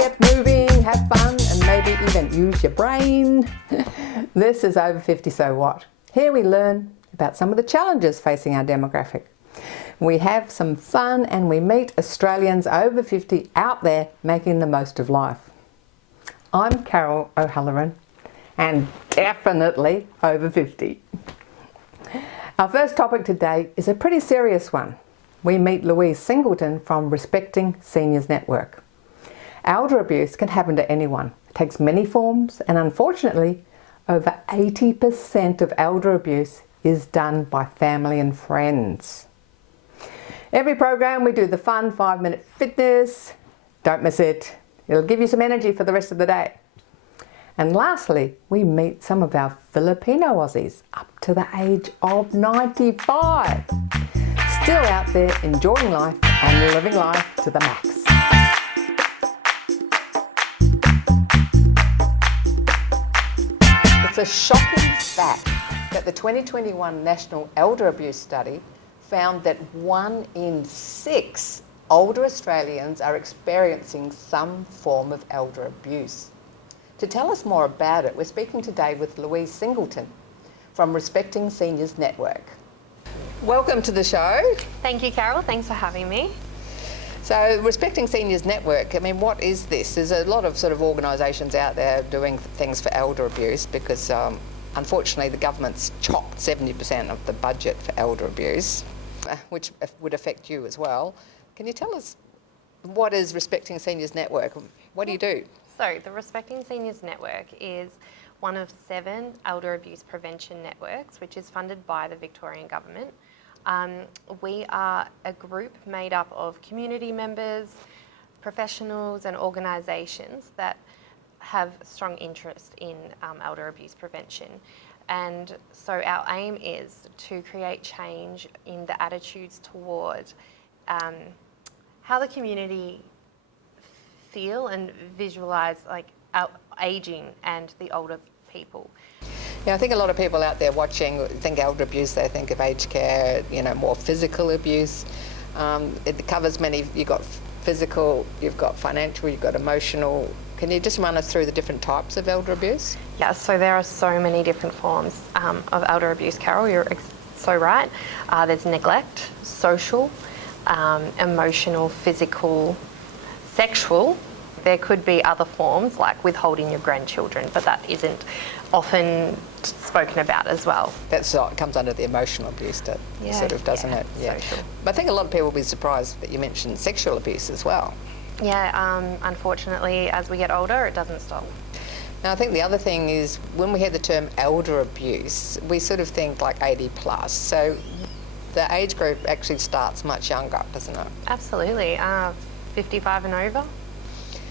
get moving, have fun, and maybe even use your brain. This is Over 50 So What. Here we learn about some of the challenges facing our demographic. We have some fun and we meet Australians over 50 out there making the most of life. I'm Carol O'Halloran and definitely over 50. Our first topic today is a pretty serious one. We meet Louise Singleton from Respecting Seniors Network. Elder abuse can happen to anyone. It takes many forms, and unfortunately, over 80% of elder abuse is done by family and friends. Every program we do the fun 5-minute fitness. Don't miss it. It'll give you some energy for the rest of the day. And lastly, we meet some of our Filipino Aussies up to the age of 95. Still out there enjoying life and living life to the max. It's a shocking fact that the 2021 National Elder Abuse Study found that 1 in 6 older Australians are experiencing some form of elder abuse. To tell us more about it, we're speaking today with Louise Singleton from Respecting Seniors Network. Welcome to the show. Thank you, Carol. Thanks for having me. So, Respecting Seniors Network, I mean, what is this? There's a lot of sort of organisations out there doing things for elder abuse because unfortunately the government's chopped 70% of the budget for elder abuse, which would affect you as well. Can you tell us what is Respecting Seniors Network? What do you do? So, the Respecting Seniors Network is one of 7 elder abuse prevention networks, which is funded by the Victorian Government. We are a group made up of community members, professionals and organisations that have strong interest in elder abuse prevention. And so our aim is to create change in the attitudes toward how the community feel and visualise like our aging and the older people. Yeah, I think a lot of people out there watching think elder abuse, they think of aged care, you know, more physical abuse. It covers many, you've got physical, you've got financial, you've got emotional. Can you just run us through the different types of elder abuse? Yeah, so there are so many different forms of elder abuse, Carol, you're so right. There's neglect, social, emotional, physical, sexual. There could be other forms like withholding your grandchildren, but that isn't often spoken about as well. That comes under the emotional abuse, doesn't it? Yeah. Social. But I think a lot of people will be surprised that you mentioned sexual abuse as well. Yeah, unfortunately, as we get older, it doesn't stop. Now, I think the other thing is when we hear the term elder abuse, we sort of think like 80 plus. So the age group actually starts much younger, doesn't it? Absolutely, 55 and over.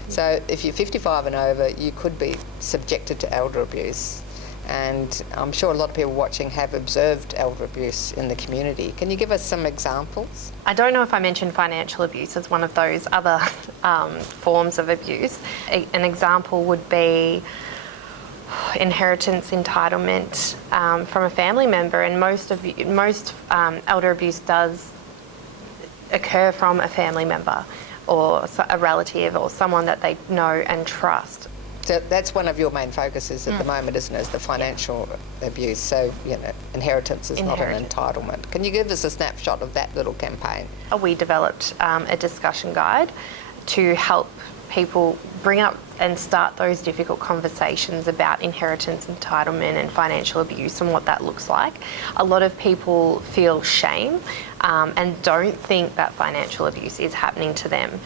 So if you're 55 and over, you could be subjected to elder abuse. And I'm sure a lot of people watching have observed elder abuse in the community. Can you give us some examples? I don't know if I mentioned financial abuse as one of those other forms of abuse. An example would be inheritance entitlement from a family member, and most elder abuse does occur from a family member or a relative or someone that they know and trust. So that's one of your main focuses at the moment, isn't it? Is the financial abuse. So, you know, inheritance is not an entitlement. Can you give us a snapshot of that little campaign? We developed a discussion guide to help people bring up and start those difficult conversations about inheritance entitlement and financial abuse and what that looks like. A lot of people feel shame and don't think that financial abuse is happening to them.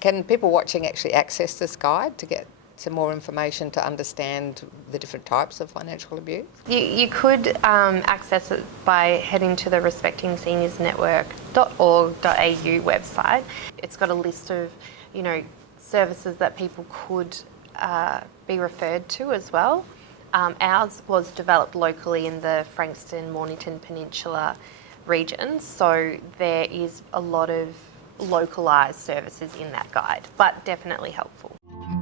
Can people watching actually access this guide to get some more information to understand the different types of financial abuse? You could access it by heading to the respectingseniorsnetwork.org.au website. It's got a list of, you know, services that people could be referred to as well. Ours was developed locally in the Frankston, Mornington, Peninsula regions, so there is a lot of localised services in that guide, but definitely helpful.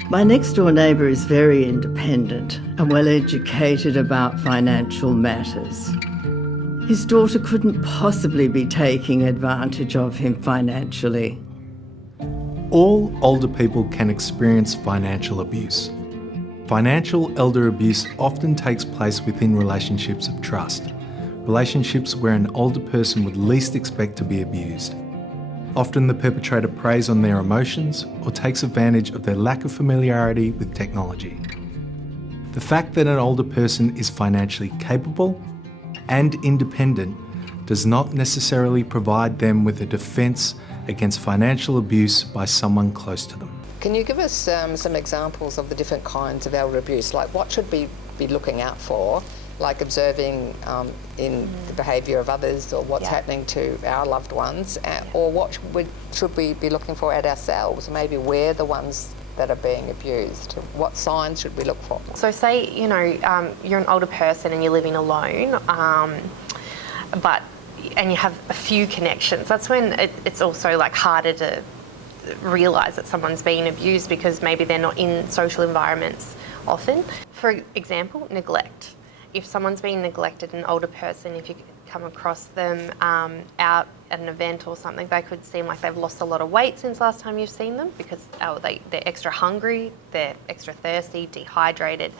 My next door neighbour is very independent and well educated about financial matters. His daughter couldn't possibly be taking advantage of him financially. All older people can experience financial abuse. Financial elder abuse often takes place within relationships of trust, relationships where an older person would least expect to be abused. Often the perpetrator preys on their emotions or takes advantage of their lack of familiarity with technology. The fact that an older person is financially capable and independent does not necessarily provide them with a defence against financial abuse by someone close to them. Can you give us some examples of the different kinds of elder abuse? Like what should we be looking out for? Like observing in the behaviour of others, or what's happening to our loved ones, or what should we be looking for at ourselves? Maybe we're the ones that are being abused. What signs should we look for? So say, you're an older person and you're living alone, and you have a few connections. That's when it's also like harder to realise that someone's being abused, because maybe they're not in social environments often. For example, neglect. If someone's being neglected, an older person, if you come across them out at an event or something, they could seem like they've lost a lot of weight since last time you've seen them, because they're extra hungry, they're extra thirsty, dehydrated,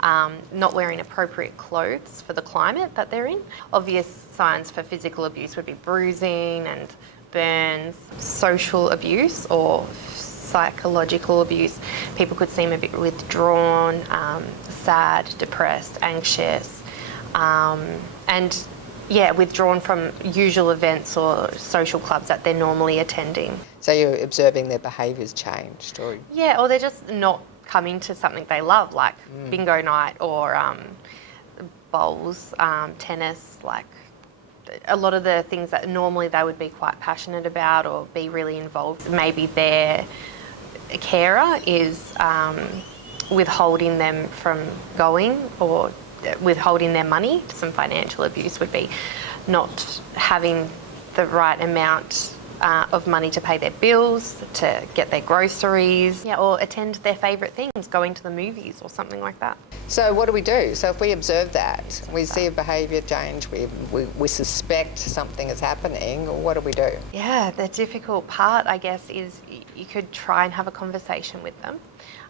not wearing appropriate clothes for the climate that they're in. Obvious signs for physical abuse would be bruising and burns. Social abuse or psychological abuse, people could seem a bit withdrawn, sad, depressed, anxious, and withdrawn from usual events or social clubs that they're normally attending. So you're observing their behaviours changed, or they're just not coming to something they love, like bingo night or bowls, tennis, like a lot of the things that normally they would be quite passionate about or be really involved. Maybe their carer is withholding them from going, or withholding their money. Some financial abuse would be not having the right amount of money to pay their bills, to get their groceries, or attend their favourite things, going to the movies or something like that. So what do we do? So if we observe that, we see a behaviour change, we suspect something is happening, what do we do? Yeah, the difficult part, I guess, is you could try and have a conversation with them.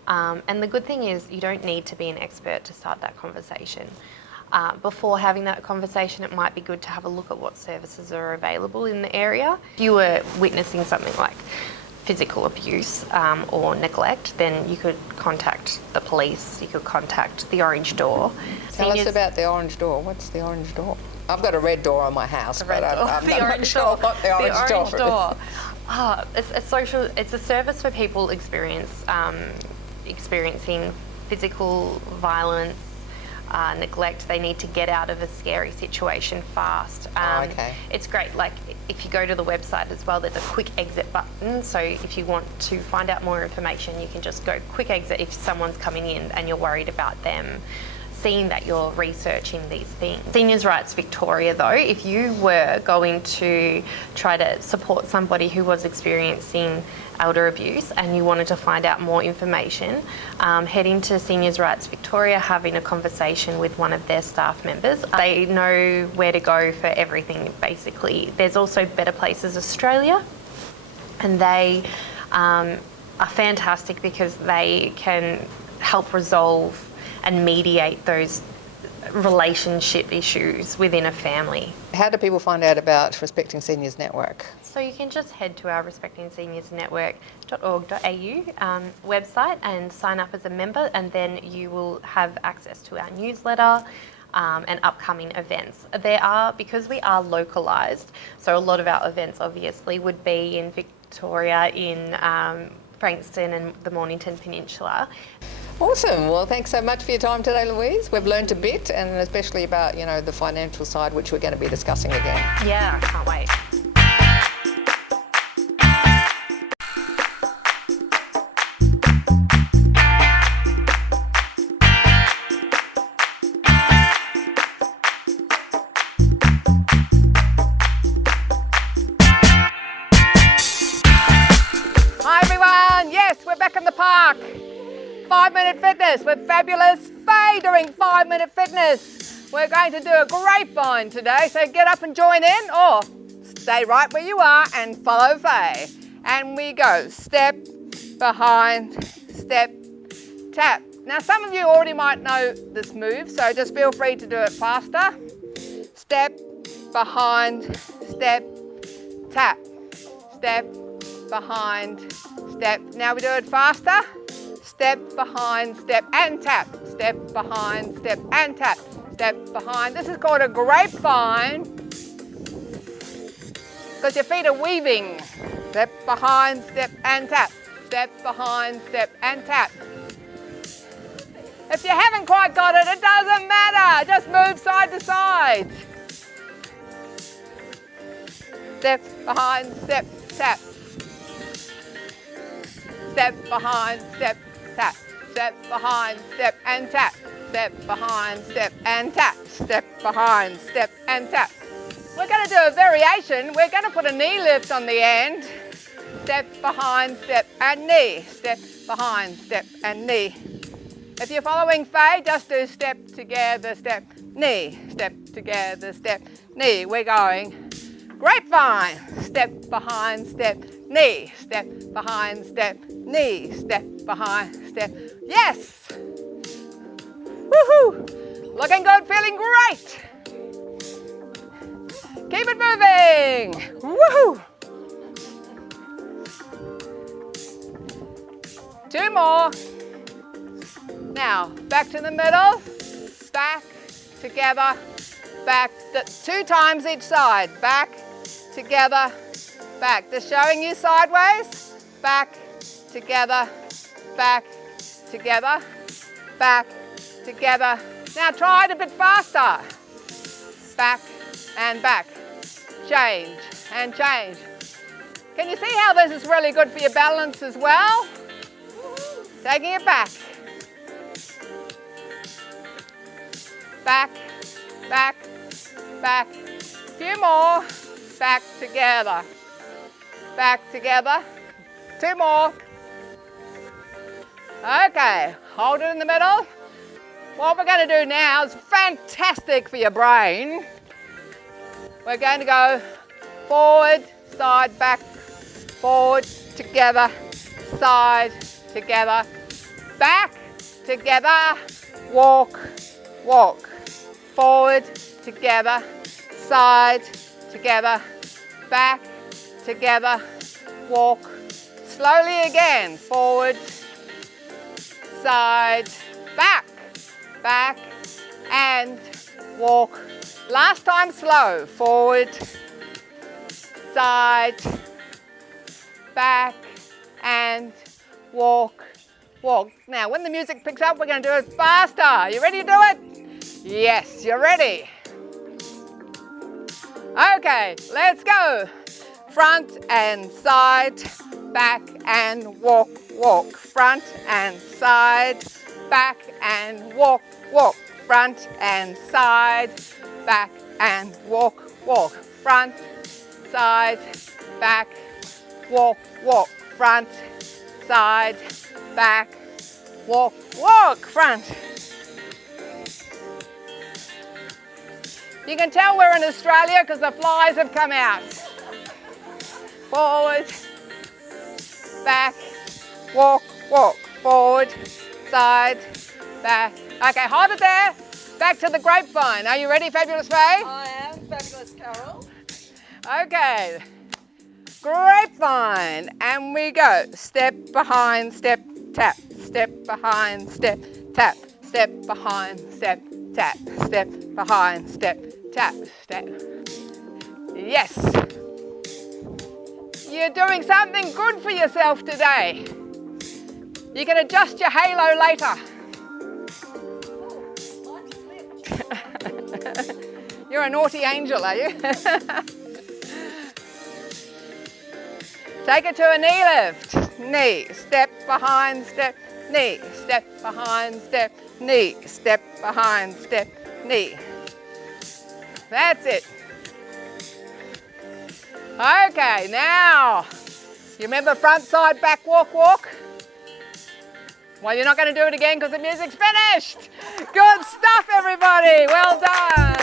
And the good thing is you don't need to be an expert to start that conversation. Before having that conversation, it might be good to have a look at what services are available in the area. If you were witnessing something like physical abuse or neglect, then you could contact the police, you could contact the Orange Door. Tell us about the Orange Door. What's the Orange Door? I've got a red door on my house, but I'm not sure what the Orange Door is. It's a service for people experiencing physical violence, neglect. They need to get out of a scary situation fast. Okay. It's great. Like if you go to the website as well, there's a quick exit button. So if you want to find out more information, you can just go quick exit if someone's coming in and you're worried about them seeing that you're researching these things. Seniors Rights Victoria though, if you were going to try to support somebody who was experiencing elder abuse and you wanted to find out more information, heading to Seniors Rights Victoria, having a conversation with one of their staff members. They know where to go for everything basically. There's also Better Places Australia, and they are fantastic because they can help resolve and mediate those relationship issues within a family. How do people find out about Respecting Seniors Network? So you can just head to our respectingseniorsnetwork.org.au website and sign up as a member, and then you will have access to our newsletter and upcoming events. Because we are localised, so a lot of our events obviously would be in Victoria, in Frankston and the Mornington Peninsula. Awesome. Well, thanks so much for your time today, Louise. We've learned a bit, and especially about, the financial side, which we're going to be discussing again. Yeah, I can't wait. Hi everyone. Yes, we're back in the park. 5-Minute Fitness with fabulous Faye doing 5-Minute Fitness. We're going to do a grapevine today, so get up and join in, or stay right where you are and follow Faye. And we go step, behind, step, tap. Now some of you already might know this move, so just feel free to do it faster. Step, behind, step, tap. Step, behind, step. Now we do it faster. Step, behind, step and tap. Step, behind, step and tap. Step, behind. This is called a grapevine because your feet are weaving. Step, behind, step and tap. Step, behind, step and tap. If you haven't quite got it, it doesn't matter. Just move side to side. Step, behind, step, tap. Step, behind, step, tap. Step, behind, step and tap. Step, behind, step and tap. Step, behind, step and tap. We're going to do a variation. We're going to put a knee lift on the end. Step, behind, step and knee. Step, behind, step and knee. If you're following Faye, just do step together, step, knee. Step together, step, knee. We're going grapevine. Step, behind, step, knee. Step, behind, step, knee. Step, behind, step. Yes! Woohoo! Looking good, feeling great. Keep it moving. Woohoo! 2 more. Now, back to the middle. Back, together, back. 2 times each side. Back, together, back. Just showing you sideways. Back, together, back, together, back, together. Now try it a bit faster. Back and back. Change and change. Can you see how this is really good for your balance as well? Taking it back. Back, back, back. A few more. Back together. Back together. 2 more. Okay, hold it in the middle. What we're going to do now is fantastic for your brain. We're going to go forward, side, back, forward, together, side, together, back, together, walk, walk, forward, together, side, together, back, together, walk, slowly again, forward, side, back, back, and walk. Last time slow, forward, side, back, and walk, walk. Now, when the music picks up, we're going to do it faster. You ready to do it? Yes, you're ready. Okay, let's go. Front and side, back and walk, walk. Front and side, back and walk, walk. Front and side, back and walk, walk. Front, side, back, walk, walk. Front, side, back, walk, walk. Front. You can tell we're in Australia because the flies have come out. Forward, back, walk, walk. Forward, side, back. Okay, hold it there. Back to the grapevine. Are you ready, Fabulous Faye? I am, Fabulous Carol. Okay. Grapevine. And we go. Step behind, step, tap. Step behind, step, tap. Step behind, step, tap. Step behind, step, tap. Step. Yes. You're doing something good for yourself today. You can adjust your halo later. You're a naughty angel, are you? Take it to a knee lift. Knee, step behind, step, knee, step behind, step, knee, step behind, step, knee. That's it. Okay, now, you remember front, side, back, walk, walk? Well, you're not going to do it again because the music's finished. Good stuff, everybody. Well done.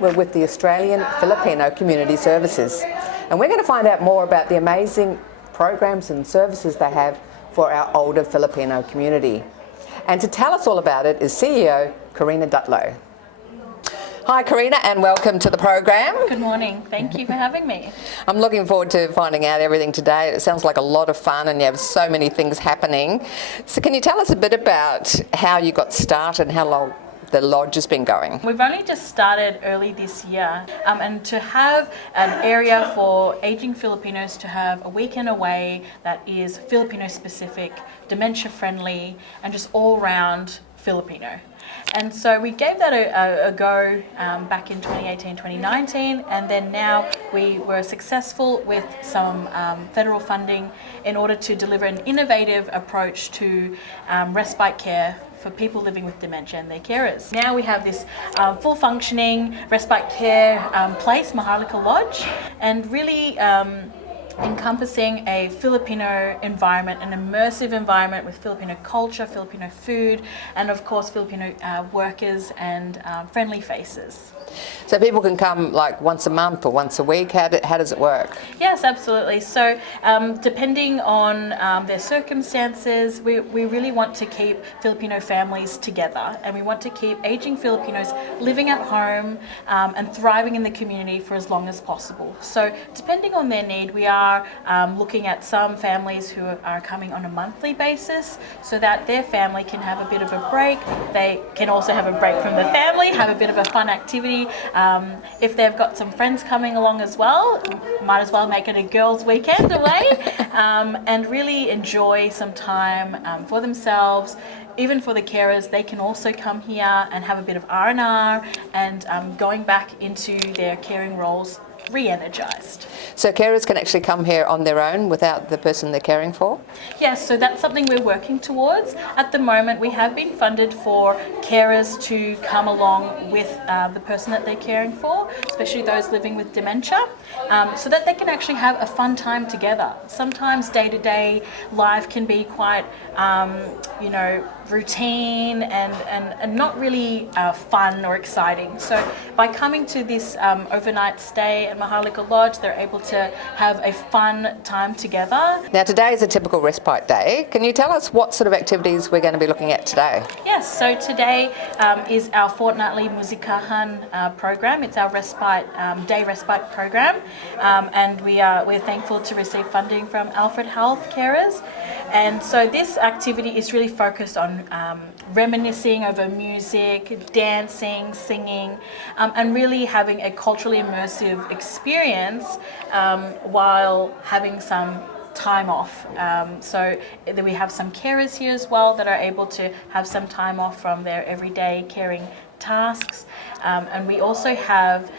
we're with the Australian Filipino Community Services, and we're going to find out more about the amazing programs and services they have for our older Filipino community. And to tell us all about it is CEO Karina Dutlow. Hi Karina, and welcome to the program. Good morning. Thank you for having me. I'm looking forward to finding out everything today. It sounds like a lot of fun and you have so many things happening. So can you tell us a bit about how you got started and how long the lodge has been going? We've only just started early this year, and to have an area for aging Filipinos to have a weekend away that is Filipino specific, dementia friendly, and just all round Filipino. And so we gave that a go back in 2018, 2019, and then now we were successful with some federal funding in order to deliver an innovative approach to respite care for people living with dementia and their carers. Now we have this full functioning respite care place, Maharlika Lodge, and really encompassing a Filipino environment, an immersive environment with Filipino culture, Filipino food, and of course Filipino workers and friendly faces. So people can come like once a month or once a week? How does it work? Yes, absolutely. So depending on their circumstances, we really want to keep Filipino families together, and we want to keep aging Filipinos living at home and thriving in the community for as long as possible. So depending on their need, we are looking at some families who are coming on a monthly basis so that their family can have a bit of a break. They can also have a break from the family, have a bit of a fun activity. If they've got some friends coming along as well, might as well make it a girls' weekend away and really enjoy some time for themselves. Even for the carers, they can also come here and have a bit of R&R and going back into their caring roles re-energised. So carers can actually come here on their own without the person they're caring for? Yes, so that's something we're working towards. At the moment, we have been funded for carers to come along with the person that they're caring for, especially those living with dementia, so that they can actually have a fun time together. Sometimes day-to-day life can be quite, routine and not really fun or exciting. So by coming to this overnight stay at Maharlika Lodge, they're able to have a fun time together. Now today is a typical respite day. Can you tell us what sort of activities we're going to be looking at today? Yes, so today is our fortnightly Musikahan program. It's our day respite program, and we're thankful to receive funding from Alfred Health Carers. And so this activity is really focused on reminiscing over music, dancing, singing, and really having a culturally immersive experience while having some time off. So we have some carers here as well that are able to have some time off from their everyday caring tasks. And we also have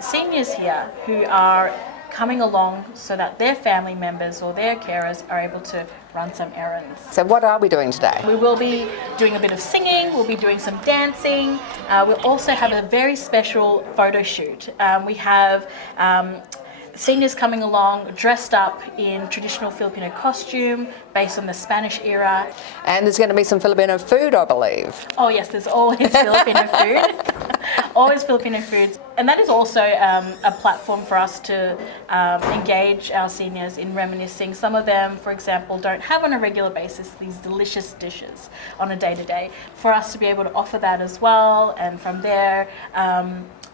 seniors here who are coming along so that their family members or their carers are able to run some errands. So what are we doing today? We will be doing a bit of singing, we'll be doing some dancing. We'll also have a very special photo shoot. We have seniors coming along dressed up in traditional Filipino costume based on the Spanish era. And there's going to be some Filipino food, I believe. Oh yes, there's always Filipino food. Always Filipino foods. And that is also a platform for us to engage our seniors in reminiscing. Some of them, for example, don't have on a regular basis these delicious dishes on a day-to-day. For us to be able to offer that as well, and from there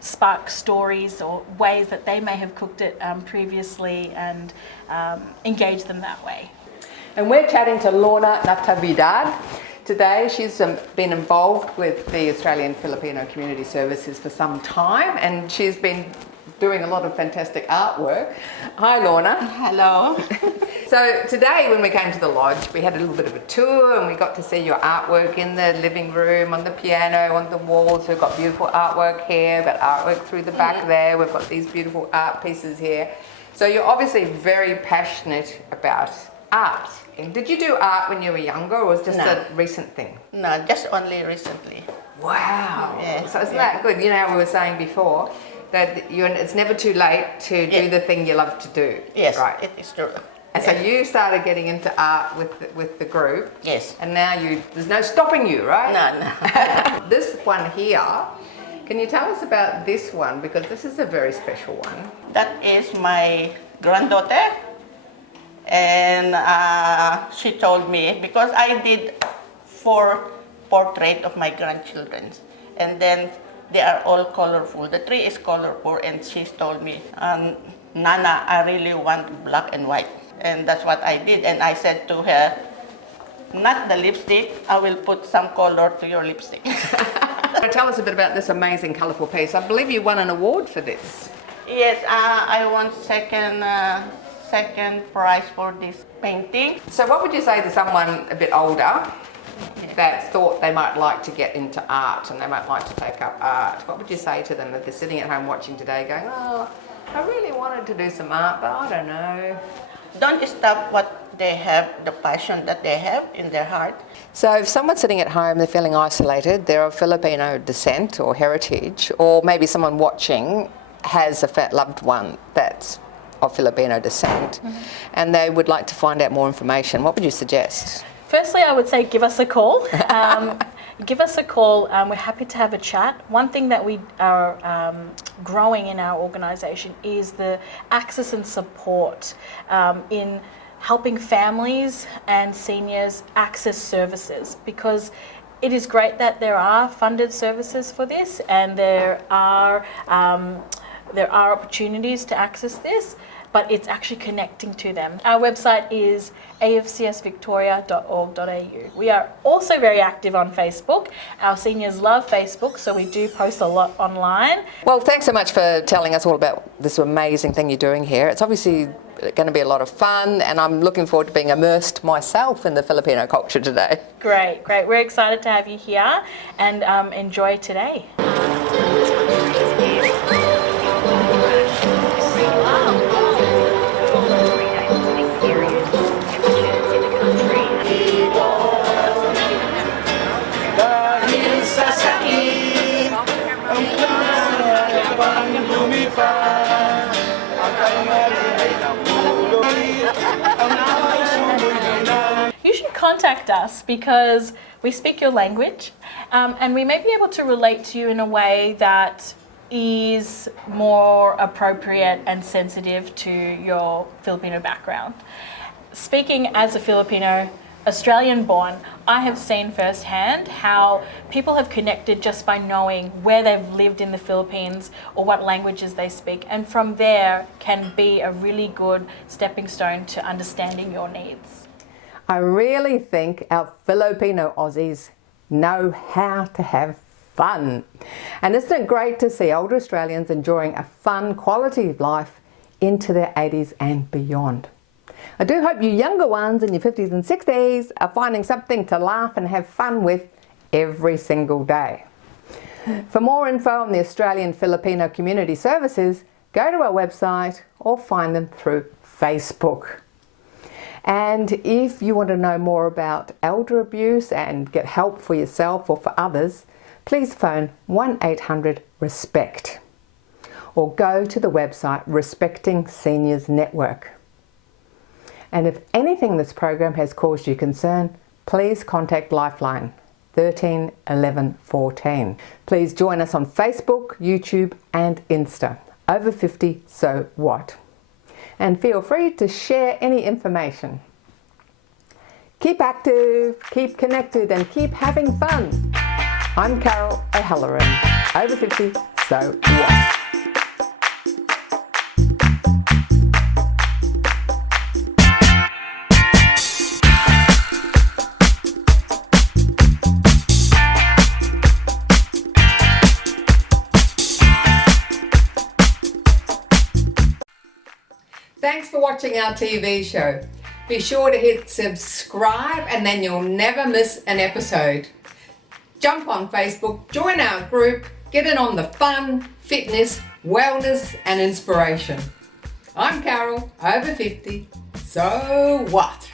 spark stories or ways that they may have cooked it previously and engage them that way. And we're chatting to Lorna Natividad. Today she's been involved with the Australian Filipino Community Services for some time, and she's been doing a lot of fantastic artwork. Hi Lorna. Hello. So today when we came to the lodge, we had a little bit of a tour and we got to see your artwork in the living room, on the piano, on the walls. We've got beautiful artwork here, we've got artwork through the back there, we've got these beautiful art pieces here. So you're obviously very passionate about art. Did you do art when you were younger, or was it just a recent thing? No, just only recently. Wow. Yes. So isn't that good? You know, we were saying before that it's never too late to do the thing you love to do. Yes, right. it is true. And so you started getting into art with the group. Yes. And now there's no stopping you, right? No. This one here Can you tell us about this one? Because this is a very special one. That is my granddaughter. And she told me, because I did 4 portraits of my grandchildren. And then they are all colorful. The tree is colorful, and she's told me, Nana, I really want black and white. And that's what I did. And I said to her, not the lipstick, I will put some color to your lipstick. Tell us a bit about this amazing colourful piece. I believe you won an award for this. Yes, I won second prize for this painting. So what would you say to someone a bit older that thought they might like to get into art and they might like to take up art? What would you say to them if they're sitting at home watching today going, oh, I really wanted to do some art, but I don't know. Don't stop what they have, the passion that they have in their heart. So if someone's sitting at home, they're feeling isolated, they're of Filipino descent or heritage, or maybe someone watching has a loved one that's of Filipino descent, and they would like to find out more information, what would you suggest? Firstly, I would say give us a call. Give us a call. We're happy to have a chat. One thing that we are growing in our organisation is the access and support in helping families and seniors access services, because it is great that there are funded services for this, and there are opportunities to access this, but it's actually connecting to them. Our website is afcsvictoria.org.au. We are also very active on Facebook. Our seniors love Facebook, so we do post a lot online. Well, thanks so much for telling us all about this amazing thing you're doing here. It's obviously going to be a lot of fun, and I'm looking forward to being immersed myself in the Filipino culture today. Great. We're excited to have you here, and enjoy today. You should contact us because we speak your language, and we may be able to relate to you in a way that is more appropriate and sensitive to your Filipino background. Speaking as a Filipino, Australian born, I have seen firsthand how people have connected just by knowing where they've lived in the Philippines or what languages they speak, and from there can be a really good stepping stone to understanding your needs. I really think our Filipino Aussies know how to have fun. And isn't it great to see older Australians enjoying a fun quality of life into their 80s and beyond? I do hope you younger ones in your 50s and 60s are finding something to laugh and have fun with every single day. For more info on the Australian Filipino Community Services, go to our website or find them through Facebook. And if you want to know more about elder abuse and get help for yourself or for others, please phone 1-800-RESPECT or go to the website Respecting Seniors Network. And if anything in this program has caused you concern, please contact Lifeline 13 11 14. Please join us on Facebook, YouTube and Insta. Over 50, so what? And feel free to share any information. Keep active, keep connected and keep having fun. I'm Carol O'Halloran. Over 50, so what? Thanks for watching our TV show. Be sure to hit subscribe and then you'll never miss an episode. Jump on Facebook, join our group, get in on the fun, fitness, wellness and inspiration. I'm Carol, over 50, so what?